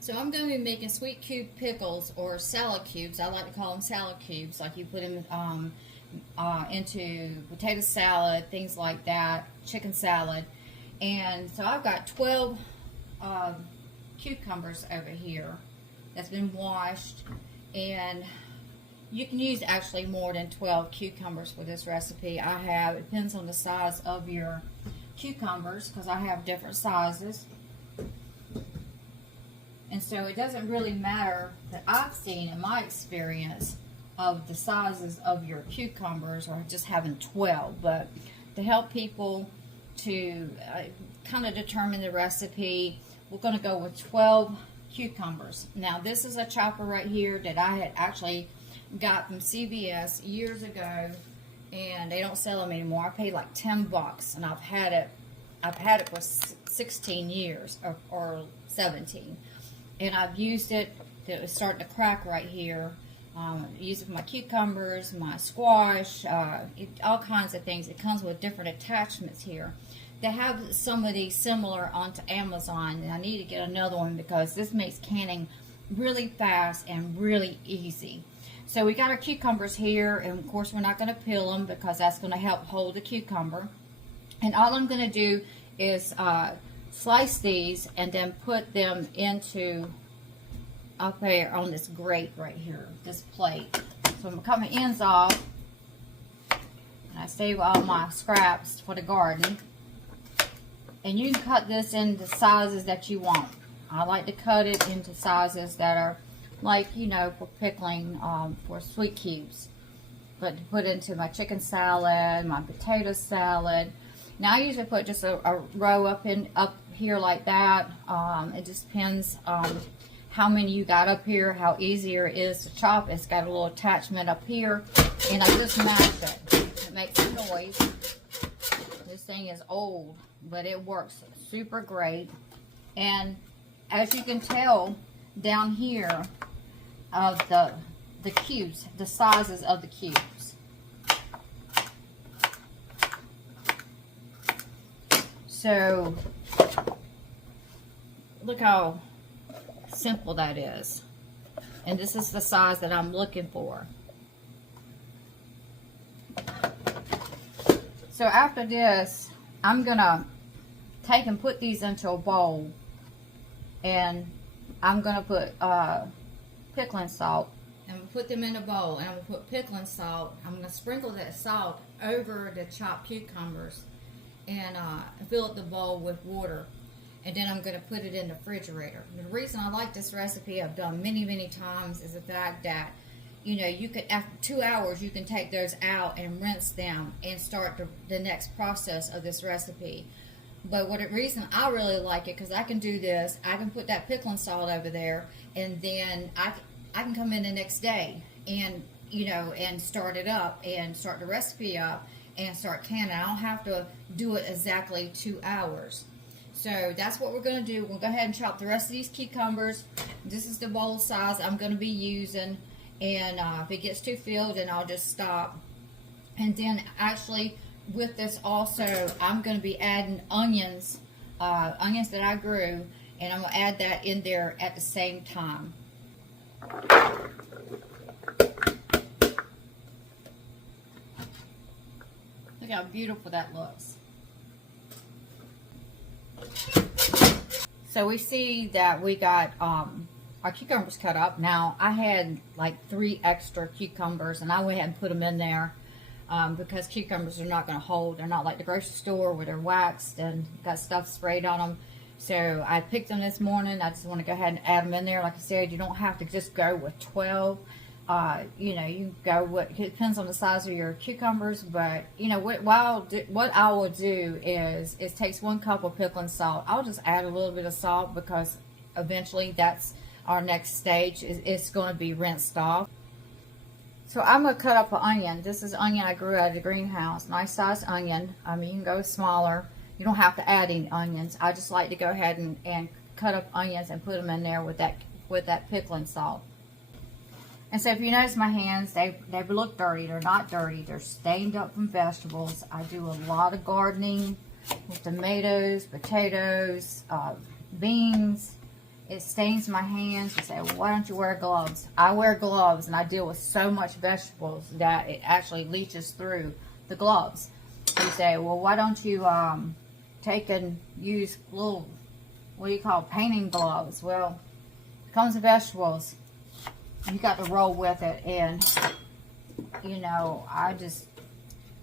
So I'm going to be making sweet cube pickles or salad cubes. I like to call them salad cubes, like you put them into potato salad, things like that, chicken salad. And so I've got 12 cucumbers over here that's been washed, and you can use actually more than 12 cucumbers for this recipe. It depends on the size of your cucumbers because I have different sizes. And so it doesn't really matter that I've seen in my experience of the sizes of your cucumbers or just having 12, but to help people to kind of determine the recipe, we're going to go with 12 cucumbers. Now this is a chopper right here that I had actually got from CVS years ago, and they don't sell them anymore. I paid like $10, and I've had it for 16 years or 17. And I've used it. It was starting to crack right here. Use it for my cucumbers, my squash, all kinds of things. It comes with different attachments here. They have some of these similar onto Amazon, and I need to get another one because this makes canning really fast and really easy. So we got our cucumbers here, and of course we're not going to peel them because that's going to help hold the cucumber. And all I'm going to do is slice these and then put them into up there on this grate right here, this plate. So I'm going to cut my ends off, and I save all my scraps for the garden. And you can cut this into sizes that you want. I like to cut it into sizes that are like, you know, for pickling, for sweet cubes. But to put into my chicken salad, my potato salad. Now I usually put just a row up here like that. It just depends how many you got up here, how easier it is to chop. It's got a little attachment up here, and I just mash it. It makes a noise. This thing is old, but it works super great. And as you can tell down here of the cubes, the sizes of the cubes. So look how simple that is. And this is the size that I'm looking for. So after this, I'm gonna take and put these into a bowl, and I'm gonna put pickling salt. I'm gonna put them in a bowl, and I'm gonna put pickling salt. I'm gonna sprinkle that salt over the chopped cucumbers, and fill up the bowl with water. And then I'm going to put it in the refrigerator. The reason I like this recipe, I've done many times, is the fact that, you know, you could, after 2 hours, you can take those out and rinse them and start the next process of this recipe. But the reason I really like it, because I can do this, I can put that pickling salt over there, and then I can come in the next day and, you know, and start it up and start the recipe up and start canning. I don't have to do it exactly 2 hours. So that's what we're going to do. We'll go ahead and chop the rest of these cucumbers. This is the bowl size I'm going to be using. And if it gets too filled, then I'll just stop. And then actually with this also, I'm going to be adding onions, onions that I grew. And I'm going to add that in there at the same time. Look how beautiful that looks. So we see that we got our cucumbers cut up. Now I had like 3 extra cucumbers, and I went ahead and put them in there because cucumbers are not going to hold. They're not like the grocery store where they're waxed and got stuff sprayed on them. So I picked them this morning. I just want to go ahead and add them in there. Like I said, you don't have to just go with 12. You know, you go it depends on the size of your cucumbers, but you know what I will do is it takes 1 cup of pickling salt. I'll just add a little bit of salt because eventually that's our next stage. It's going to be rinsed off. So I'm going to cut up an onion. This is onion I grew out of the greenhouse. Nice sized onion. I mean, you can go smaller. You don't have to add any onions. I just like to go ahead and cut up onions and put them in there with that pickling salt. And so if you notice my hands, they look dirty. They're not dirty. They're stained up from vegetables. I do a lot of gardening with tomatoes, potatoes, beans, it stains my hands. You say, well, why don't you wear gloves? I wear gloves, and I deal with so much vegetables that it actually leaches through the gloves. You say, well, why don't you take and use little, what do you call, painting gloves? Well, it comes with vegetables. You got to roll with it. And, you know, I just,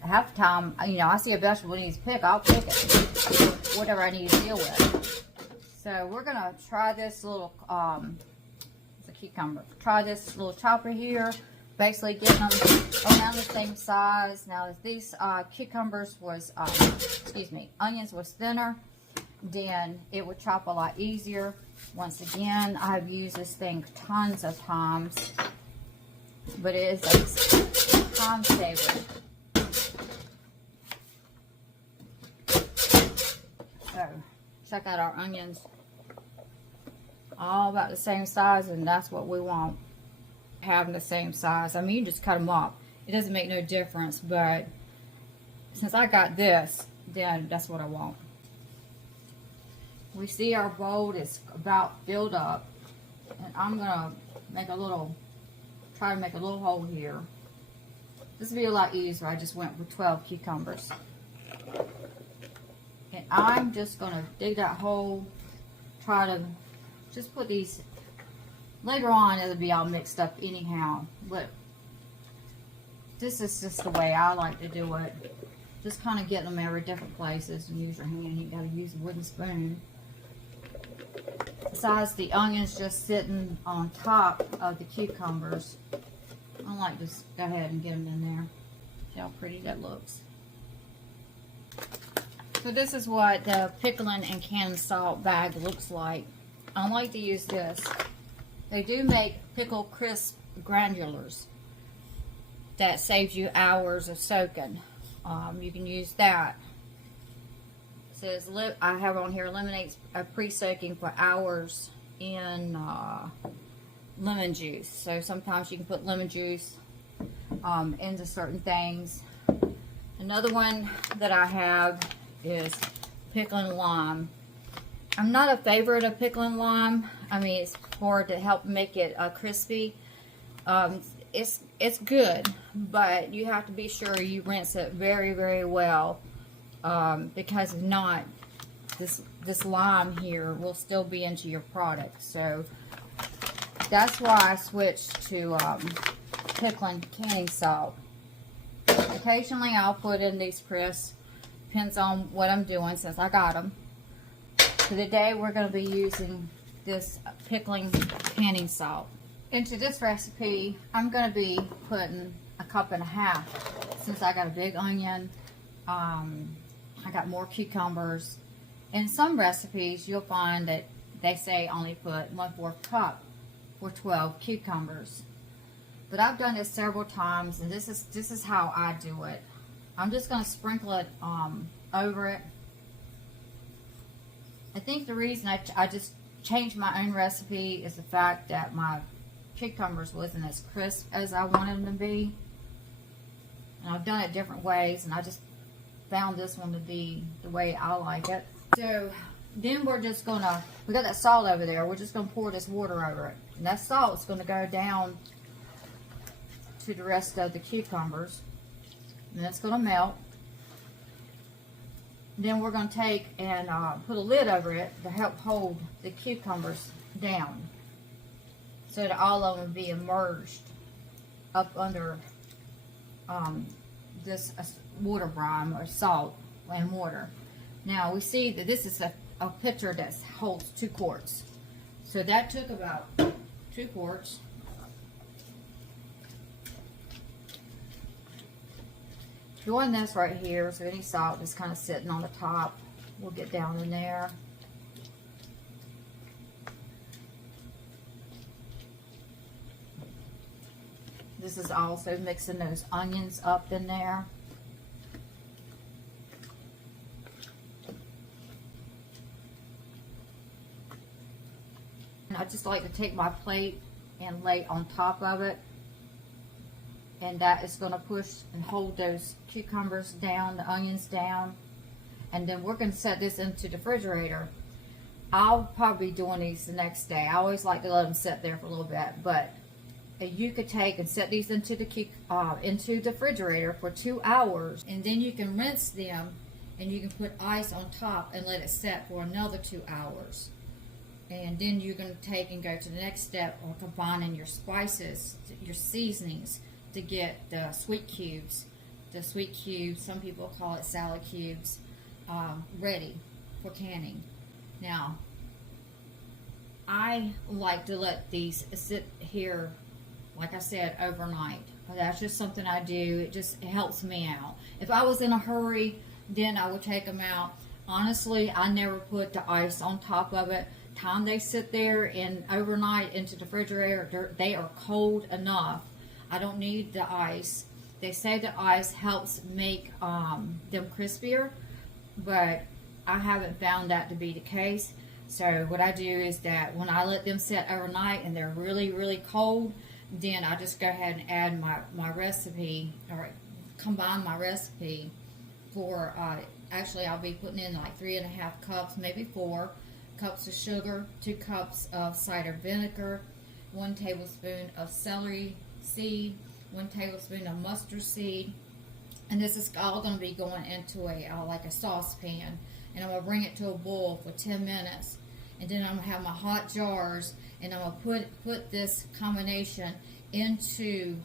half the time, you know, I see a vegetable that needs to pick, I'll pick it. Whatever I need to deal with. So we're going to try this little, it's a cucumber. Try this little chopper here. Basically getting them around the same size. Now if these cucumbers was, onions was thinner, then it would chop a lot easier. Once again, I've used this thing tons of times, but it is a time saver. So check out our onions. All about the same size, and that's what we want. Having the same size. I mean, you just cut them up. It doesn't make no difference, but since I got this, then that's what I want. We see our bowl is about filled up, and I'm gonna make a little, try to make a little hole here. This would be a lot easier. I just went with 12 cucumbers. And I'm just gonna dig that hole, try to just put these, later on it'll be all mixed up anyhow, but this is just the way I like to do it. Just kind of get them every different places and use your hand. You gotta use a wooden spoon. Besides the onions just sitting on top of the cucumbers, I like to just go ahead and get them in there. See how pretty that looks. So this is what the pickling and canned salt bag looks like. I like to use this. They do make pickle crisp granulars. That saves you hours of soaking. You can use that. It says, I have on here, eliminates pre-soaking for hours in lemon juice. So sometimes you can put lemon juice into certain things. Another one that I have is pickling lime. I'm not a favorite of pickling lime. I mean, it's for to help make it crispy. It's good, but you have to be sure you rinse it very, very well, because if not, this lime here will still be into your product. So that's why I switched to pickling canning salt. Occasionally I'll put in these crisps. Depends on what I'm doing since I got them. So today we're going to be using this pickling canning salt. Into this recipe, I'm going to be putting 1.5 cups since I got a big onion. I got more cucumbers. In some recipes, you'll find that they say only put 1/4 cup for 12 cucumbers. But I've done this several times, and this is how I do it. I'm just going to sprinkle it over it. I think the reason I just changed my own recipe is the fact that my cucumbers wasn't as crisp as I wanted them to be. And I've done it different ways, and I just found this one to be the way I like it. So then we're just going to, we got that salt over there, we're just going to pour this water over it. And that salt's going to go down to the rest of the cucumbers. And it's going to melt. Then we're going to take and put a lid over it to help hold the cucumbers down, so that all of them be immersed up under this water brine or salt and water. Now we see that this is a pitcher that holds 2 quarts. So that took about 2 quarts. Doing this right here, so any salt is kind of sitting on the top. We'll get down in there. This is also mixing those onions up in there. And I just like to take my plate and lay on top of it. And that is going to push and hold those cucumbers down, the onions down. And then we're going to set this into the refrigerator. I'll probably be doing these the next day. I always like to let them sit there for a little bit, but you could take and set these into the refrigerator for 2 hours, and then you can rinse them, and you can put ice on top and let it set for another 2 hours. And then you're going to take and go to the next step of combining your spices, your seasonings, to get the sweet cubes. The sweet cubes, some people call it salad cubes, ready for canning. Now, I like to let these sit here, like I said, overnight. That's just something I do. It helps me out. If I was in a hurry, then I would take them out. Honestly, I never put the ice on top of it. Time they sit there and overnight into the refrigerator, they are cold enough. I don't need the ice. They say the ice helps make them crispier, but I haven't found that to be the case. So what I do is that when I let them sit overnight and they're really, really cold, then I just go ahead and add my recipe, or combine my recipe for, actually I'll be putting in like 3.5 cups, maybe 4 cups of sugar, 2 cups of cider vinegar, 1 tablespoon of celery seed, 1 tablespoon of mustard seed, and this is all going to be going into like a saucepan, and I'm going to bring it to a boil for 10 minutes, and then I'm going to have my hot jars, and I'm going to put this combination into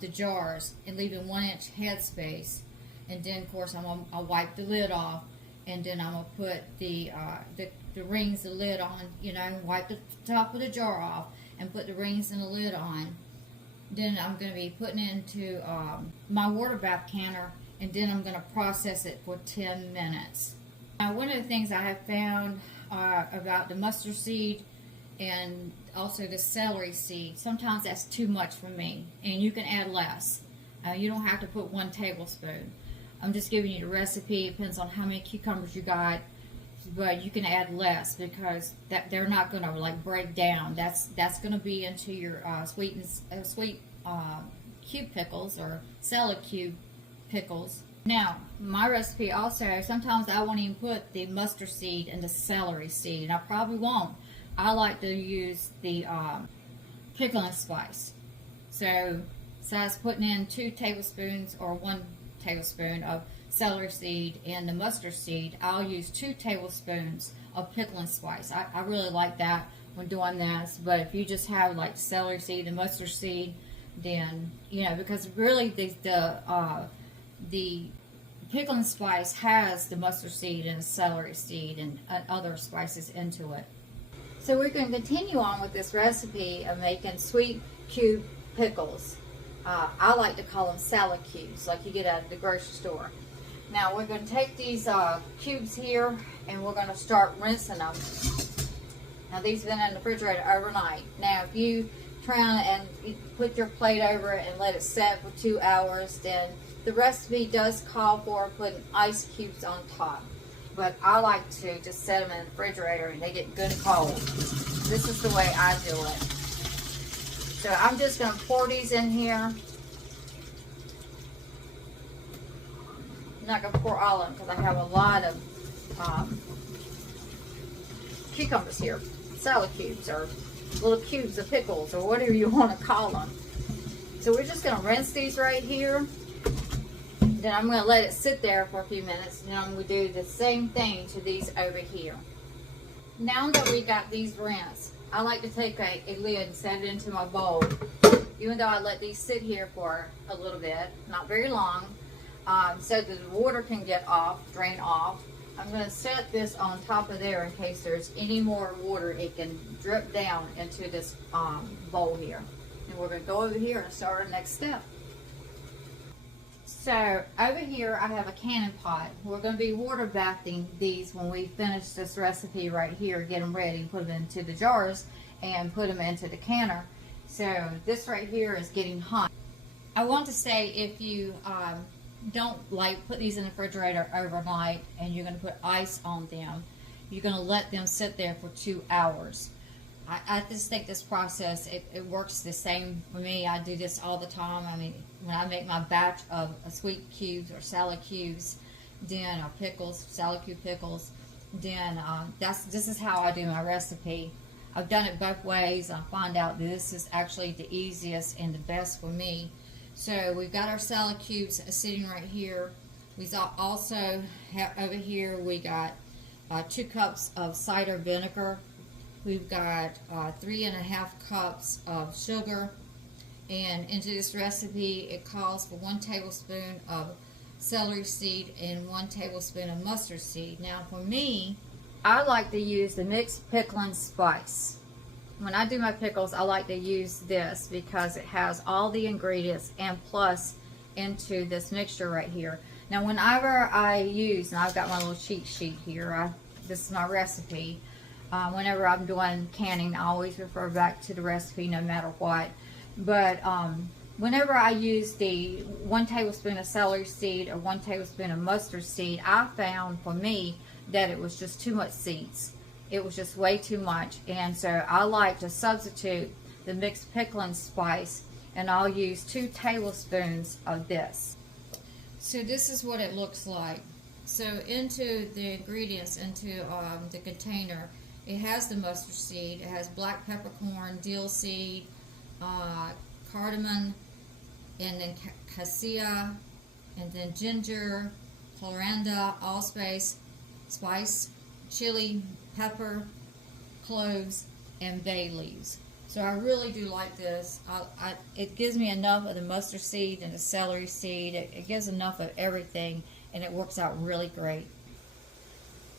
the jars and leaving 1-inch headspace, and then of course I'll wipe the lid off, and then I'm going to put the rings, the lid on, wipe the top of the jar off and put the rings and the lid on. Then I'm going to be putting it into my water bath canner, and then I'm going to process it for 10 minutes. Now, one of the things I have found about the mustard seed and also the celery seed, sometimes that's too much for me, and you can add less. You don't have to put 1 tablespoon. I'm just giving you the recipe. It depends on how many cucumbers you got, but you can add less because they're not going to like break down. That's going to be into your sweet cube pickles or salad cube pickles. Now, my recipe also, sometimes I won't even put the mustard seed and the celery seed, and I probably won't. I like to use the pickling spice. So I was putting in 2 tablespoons or 1 tablespoon of celery seed and the mustard seed. I'll use 2 tablespoons of pickling spice. I really like that when doing this, but if you just have like celery seed and mustard seed, then, because really the pickling spice has the mustard seed and the celery seed and other spices into it. So we're going to continue on with this recipe of making sweet cube pickles. I like to call them salad cubes, like you get out of the grocery store. Now we're going to take these cubes here, and we're going to start rinsing them. Now these have been in the refrigerator overnight. Now if you try and put your plate over it and let it set for 2 hours, then the recipe does call for putting ice cubes on top. But I like to just set them in the refrigerator and they get good and cold. This is the way I do it. So I'm just going to pour these in here. I'm not going to pour all of them because I have a lot of cucumbers here. Salad cubes or little cubes of pickles or whatever you want to call them. So we're just going to rinse these right here. Then I'm going to let it sit there for a few minutes, and I'm going to do the same thing to these over here. Now that we got these rinsed, I like to take a lid and set it into my bowl. Even though I let these sit here for a little bit, not very long, so that the water can drain off. I'm going to set this on top of there in case there's any more water. It can drip down into this bowl here. And we're going to go over here and start our next step. So over here I have a canning pot. We're going to be water bathing these when we finish this recipe right here, get them ready, put them into the jars and put them into the canner. So this right here is getting hot. I want to say, if you don't put these in the refrigerator overnight and you're going to put ice on them, you're going to let them sit there for 2 hours. I just think this process, it works the same for me. I do this all the time. I mean, when I make my batch of sweet cubes or salad cubes, then pickles, salad cube pickles, then this is how I do my recipe. I've done it both ways. I find out that this is actually the easiest and the best for me. So we've got our salad cubes sitting right here. We also have over here, we got 2 cups of cider vinegar. We've got 3.5 cups of sugar. And into this recipe, it calls for 1 tablespoon of celery seed and 1 tablespoon of mustard seed. Now for me, I like to use the mixed pickling spice. When I do my pickles, I like to use this because it has all the ingredients and plus into this mixture right here. Now whenever I use, and I've got my little cheat sheet here, this is my recipe. Whenever I'm doing canning, I always refer back to the recipe no matter what. But whenever I use the 1 tablespoon of celery seed or 1 tablespoon of mustard seed, I found for me that it was just too much seeds. It was just way too much. And so I like to substitute the mixed pickling spice, and I'll use 2 tablespoons of this. So this is what it looks like. So into the ingredients, into the container, it has the mustard seed, it has black peppercorn, dill seed, cardamom, and then cassia, and then ginger, coriander, allspice, spice, chili, pepper, cloves, and bay leaves. So I really do like this. It gives me enough of the mustard seed and the celery seed. It gives enough of everything, and it works out really great.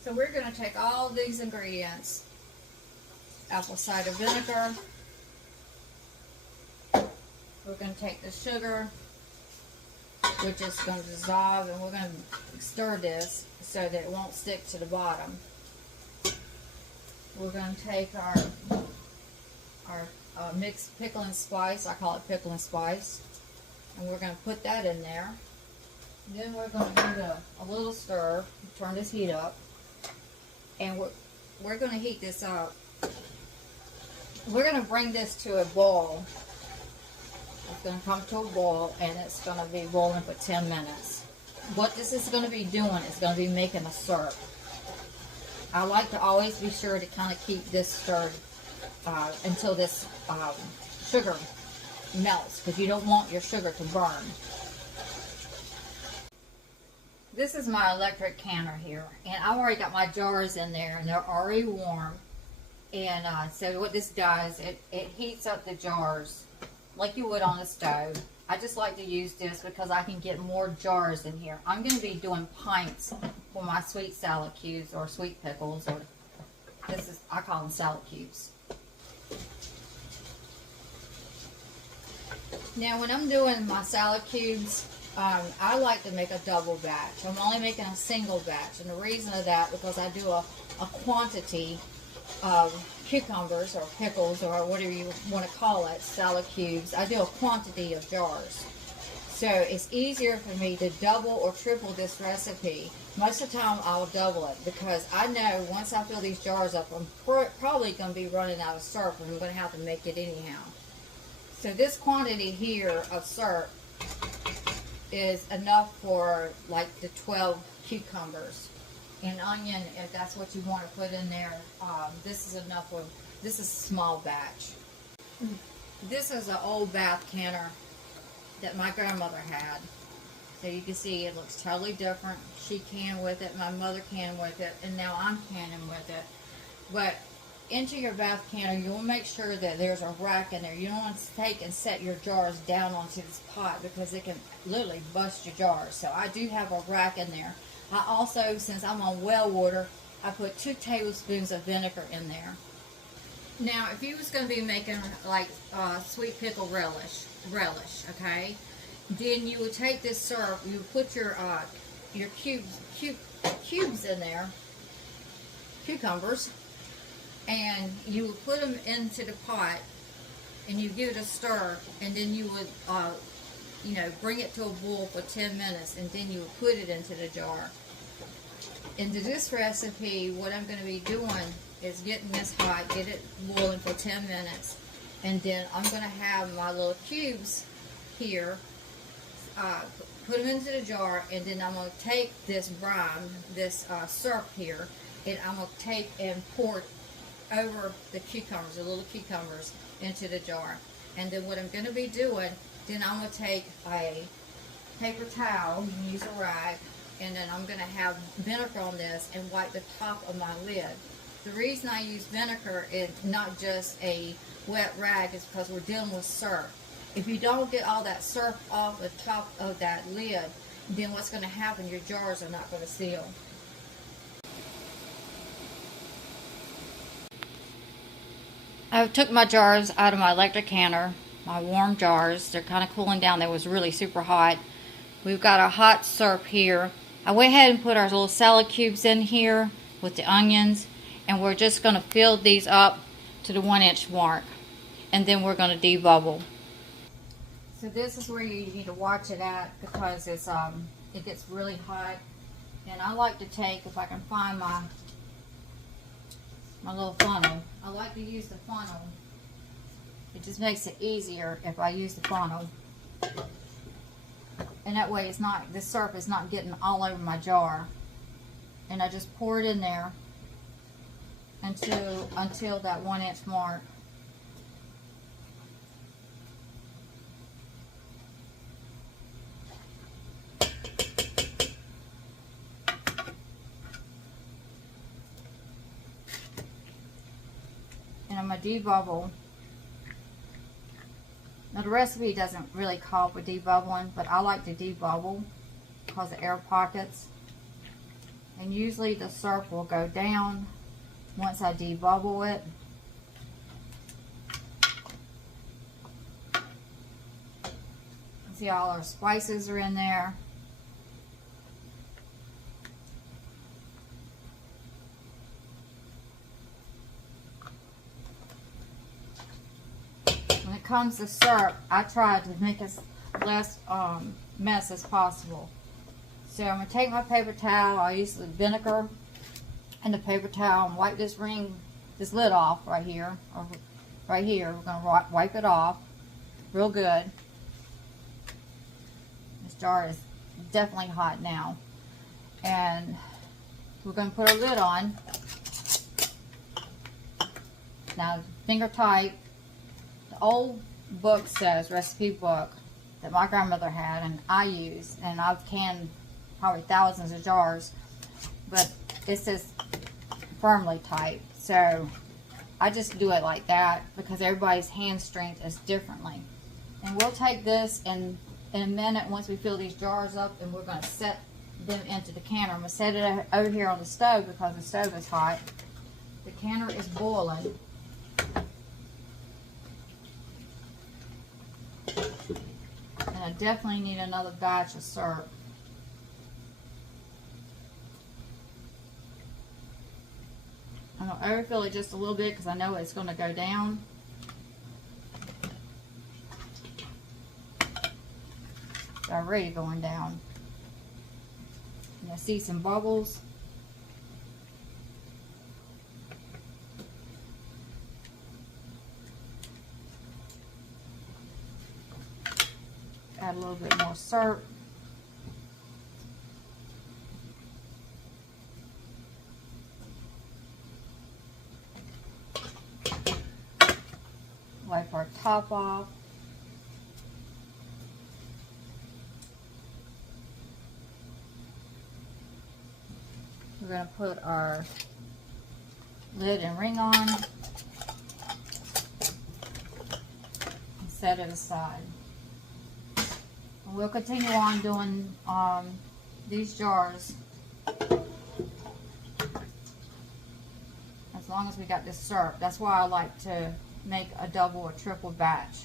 So we're going to take all these ingredients, apple cider vinegar, we're going to take the sugar, which is going to dissolve, and we're going to stir this so that it won't stick to the bottom. We're going to take our mixed pickling spice, I call it pickling spice, and we're going to put that in there. Then we're going to give it a little stir, turn this heat up, and we're going to heat this up. We're going to bring this to a boil. It's going to come to a boil, and it's going to be boiling for 10 minutes. What this is going to be doing is going to be making a syrup. I like to always be sure to kind of keep this stirred until this sugar melts, because you don't want your sugar to burn. This is my electric canner here, and I've already got my jars in there, and they're already warm. And so what this does, it heats up the jars like you would on the stove. I just like to use this because I can get more jars in here. I'm going to be doing pints for my sweet salad cubes or sweet pickles, or I call them salad cubes. Now when I'm doing my salad cubes, I like to make a double batch. I'm only making a single batch, and the reason of that, because I do a quantity of cucumbers or pickles or whatever you want to call it, salad cubes. I do a quantity of jars. So it's easier for me to double or triple this recipe. Most of the time I'll double it because I know once I fill these jars up, I'm probably going to be running out of syrup, and I'm going to have to make it anyhow. So this quantity here of syrup is enough for like the 12 cucumbers. And onion, if that's what you want to put in there. This is enough for, this is a small batch. This is an old bath canner that my grandmother had. So you can see it looks totally different. She canned with it, my mother canned with it, and now I'm canning with it. But into your bath canner, you want to make sure that there's a rack in there. You don't want to take and set your jars down onto this pot because it can literally bust your jars. So I do have a rack in there. I also, since I'm on well water, I put 2 tablespoons of vinegar in there. Now, if you was going to be making like sweet pickle relish, okay, then you would take this syrup, you would put your cubes in there, cucumbers, and you would put them into the pot, and you give it a stir, and then you would bring it to a boil for 10 minutes, and then you would put it into the jar. Into this recipe, what I'm going to be doing is getting this hot, get it boiling for 10 minutes, and then I'm going to have my little cubes here, put them into the jar, and then I'm going to take this brine, this syrup here, and I'm going to take and pour over the cucumbers, the little cucumbers, into the jar. And then what I'm going to be doing, then I'm going to take a paper towel, you can use a rag, and then I'm going to have vinegar on this and wipe the top of my lid. The reason I use vinegar is not just a wet rag is because we're dealing with syrup. If you don't get all that syrup off the top of that lid, then what's going to happen, your jars are not going to seal. I took my jars out of my electric canner, my warm jars. They're kind of cooling down. They was really super hot. We've got our hot syrup here. I went ahead and put our little salad cubes in here with the onions, and we're just going to fill these up to the 1-inch mark, and then we're going to debubble. So this is where you need to watch it at, because it's it gets really hot. And I like to take, if I can find my little funnel, I like to use the funnel. It just makes it easier if I use the funnel. And that way it's not, the syrup is not getting all over my jar. And I just pour it in there until that 1-inch mark. And I'm going to debubble. Now the recipe doesn't really call for debubbling, but I like to debubble because of air pockets. And usually the syrup will go down once I debubble it. See, all our spices are in there. When it comes to syrup, I try to make as less mess as possible. So I'm going to take my paper towel. I use the vinegar and the paper towel and wipe this lid off right here. Or right here. We're going to wipe it off real good. This jar is definitely hot now. And we're going to put a lid on. Now, finger tight. The old book says, recipe book, that my grandmother had and I use, and I've canned probably thousands of jars, but it says firmly tight. So I just do it like that because everybody's hand strength is differently. And we'll take this in a minute once we fill these jars up, and we're going to set them into the canner. I'm going to set it over here on the stove because the stove is hot. The canner is boiling. And I definitely need another batch of syrup. I'm going to overfill it just a little bit because I know it's going to go down. It's already going down. And I see some bubbles. Add a little bit more syrup. Wipe our top off. We're going to put our lid and ring on and set it aside. And we'll continue on doing these jars as long as we got this syrup. That's why I like to make a double or triple batch.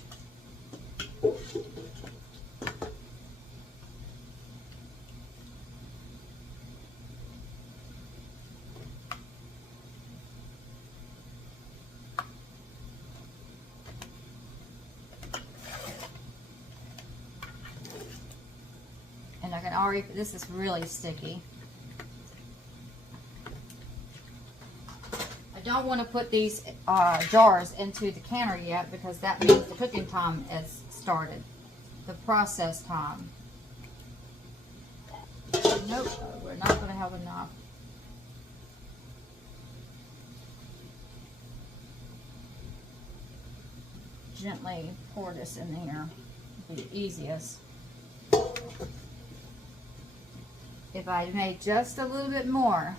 And I can already, this is really sticky. I don't want to put these jars into the canner yet because that means the cooking time is started, the process time. Nope, we're not going to have enough. gently pour this in there. It'll be the easiest. If I made just a little bit more.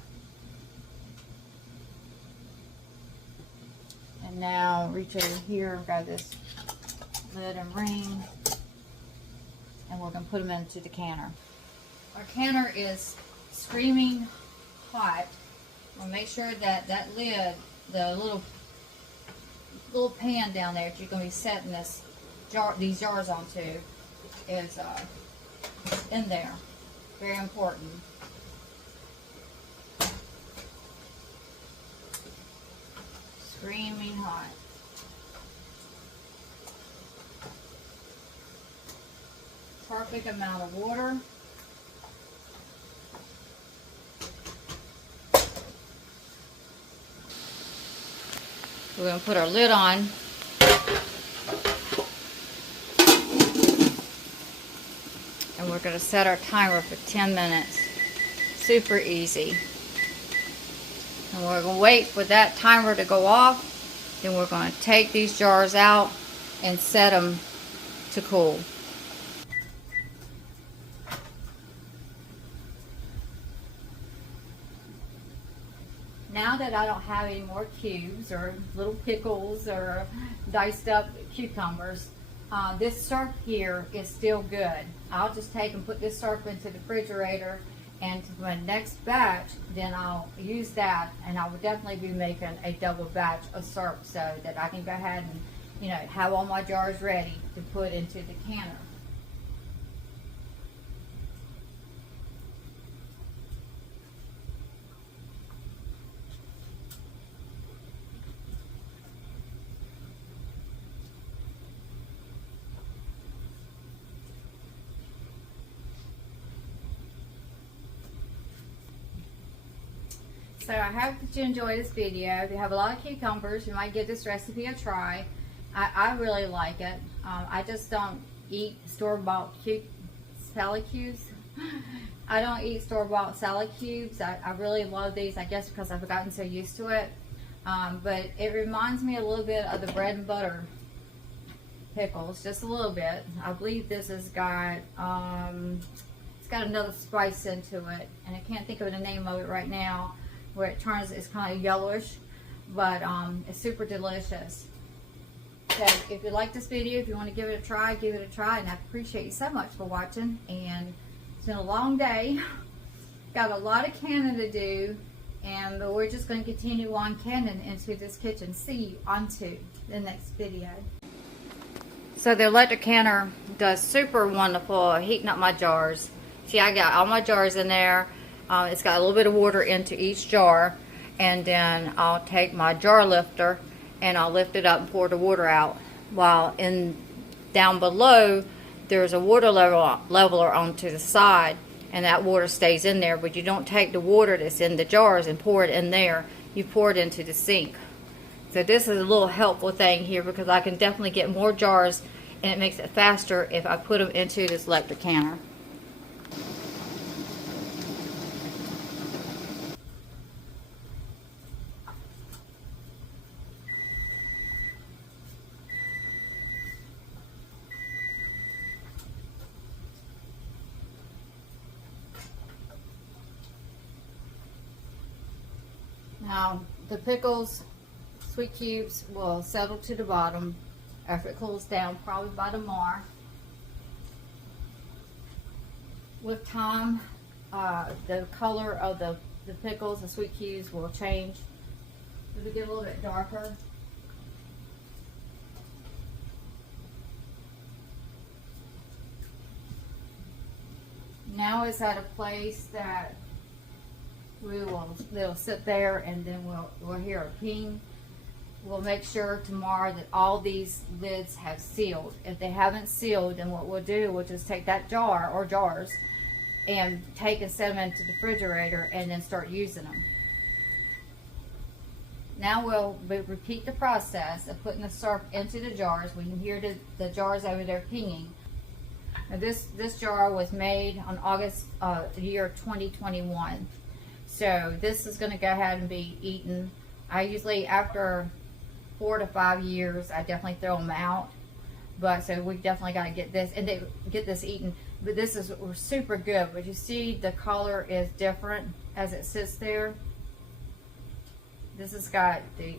And now reach over here, I've got this lid and ring, and we're going to put them into the canner. Our canner is screaming hot. We'll make sure that that lid, the little pan down there that you're going to be setting these jars onto, is in there. Very important. Screaming hot. Perfect amount of water. We're going to put our lid on. And we're going to set our timer for 10 minutes. Super easy. And we're going to wait for that timer to go off. Then we're going to take these jars out and set them to cool. Now that I don't have any more cubes or little pickles or diced up cucumbers, this syrup here is still good. I'll just take and put this syrup into the refrigerator, and for my next batch, then I'll use that, and I will definitely be making a double batch of syrup so that I can go ahead and, have all my jars ready to put into the canner. So I hope that you enjoy this video. If you have a lot of cucumbers, you might give this recipe a try. I really like it. I just don't eat store-bought salad cubes. I don't eat store-bought salad cubes. I really love these, I guess because I've gotten so used to it. But it reminds me a little bit of the bread and butter pickles, just a little bit. I believe this has got, it's got another spice into it, and I can't think of the name of it right now, where it turns, it's kind of yellowish, but it's super delicious. So if you like this video, if you want to give it a try, give it a try, and I appreciate you so much for watching. And it's been a long day. Got a lot of canning to do, but we're just going to continue on canning into this kitchen. See you on to the next video. So the electric canner does super wonderful heating up my jars. See, I got all my jars in there. It's got a little bit of water into each jar, and then I'll take my jar lifter and I'll lift it up and pour the water out. While down below, there's a water leveler onto the side, and that water stays in there, but you don't take the water that's in the jars and pour it in there. You pour it into the sink. So this is a little helpful thing here, because I can definitely get more jars, and it makes it faster if I put them into this electric canner. Now, the pickles, sweet cubes, will settle to the bottom after it cools down, probably by tomorrow. With time, the color of the pickles, the sweet cubes, will change. It'll get a little bit darker. Now it's at a place that they'll sit there, and then we'll hear a ping. We'll make sure tomorrow that all these lids have sealed. If they haven't sealed, then what we'll do, we'll just take that jar or jars and take and set them into the refrigerator, and then start using them. Now we'll repeat the process of putting the syrup into the jars. We can hear the jars over there pinging. Now this jar was made on August the year 2021. So this is going to go ahead and be eaten. I usually, after 4 to 5 years, I definitely throw them out. But so we definitely got to get this and get this eaten. But this is super good. But you see the color is different as it sits there. This has got the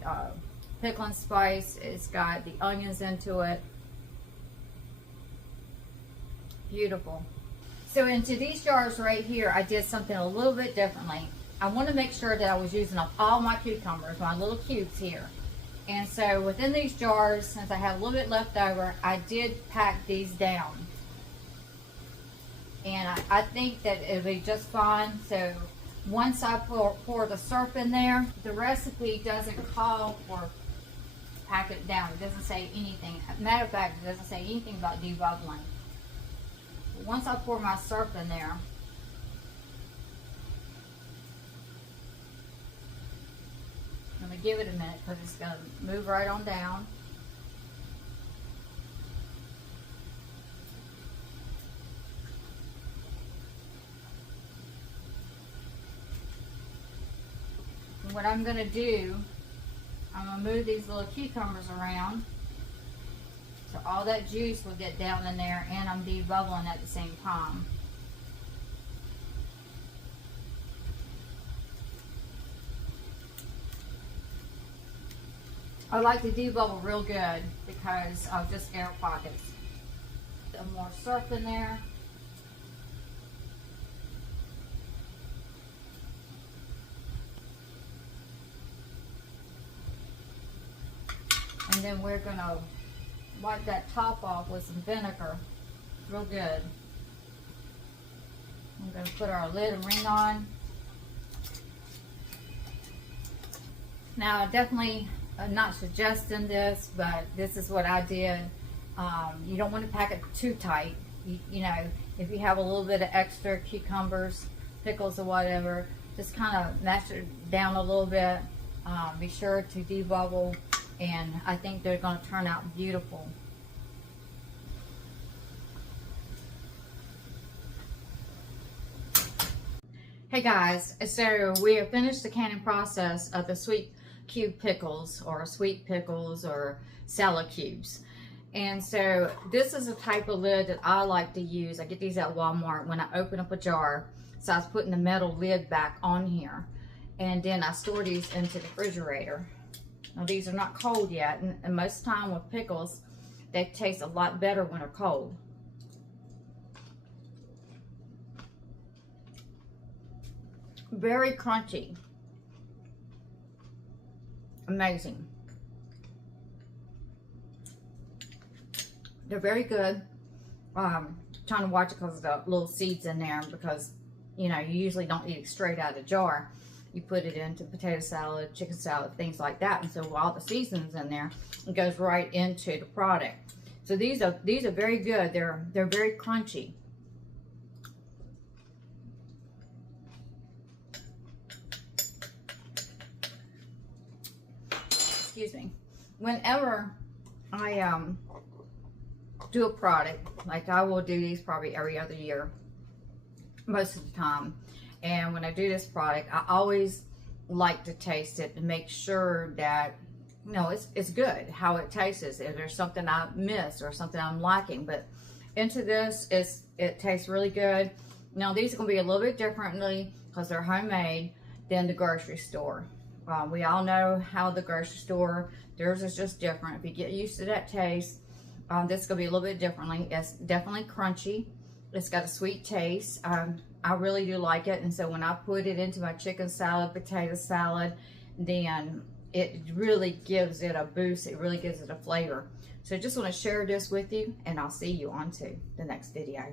pickling spice. It's got the onions into it. Beautiful. So into these jars right here, I did something a little bit differently. I want to make sure that I was using up all my cucumbers, my little cubes here. And so within these jars, since I have a little bit left over, I did pack these down. And I think that it'll be just fine. So once I pour the syrup in there, the recipe doesn't call for pack it down. It doesn't say anything. Matter of fact, it doesn't say anything about debubbling. But once I pour my syrup in there, I'm going to give it a minute because it's going to move right on down. And what I'm going to do, I'm going to move these little cucumbers around so all that juice will get down in there, and I'm debubbling at the same time. I like to debubble real good because of just air pockets. Some more syrup in there. And then we're going to wipe that top off with some vinegar. Real good. I'm going to put our lid and ring on. Now, definitely not suggesting this, but this is what I did. You don't want to pack it too tight. You know, if you have a little bit of extra cucumbers, pickles or whatever, just kind of mash it down a little bit. Be sure to debubble, and I think they're going to turn out beautiful. Hey guys, so we have finished the canning process of the sweet cube pickles or sweet pickles or salad cubes. And so this is a type of lid that I like to use. I get these at Walmart when I open up a jar. So I was putting the metal lid back on here, and then I store these into the refrigerator. Now these are not cold yet, and most of the time with pickles, they taste a lot better when they're cold. Very crunchy. Amazing. They're very good. Trying to watch it because of the little seeds in there, because you know you usually don't eat it straight out of the jar. You put it into potato salad, chicken salad, things like that, and so all the seasonings in there, it goes right into the product. So these are very good. They're very crunchy. Excuse me. Whenever I do a product, like I will do these probably every other year, most of the time. And when I do this product, I always like to taste it to make sure that, you know, it's good, how it tastes. If there's something I miss or something I'm lacking. But into this, it tastes really good. Now these are going to be a little bit differently because they're homemade than the grocery store. We all know how the grocery store, theirs is just different. If you get used to that taste, this is going to be a little bit differently. It's definitely crunchy. It's got a sweet taste. I really do like it. And so when I put it into my chicken salad, potato salad, then it really gives it a boost. It really gives it a flavor. So I just want to share this with you, and I'll see you on to the next video.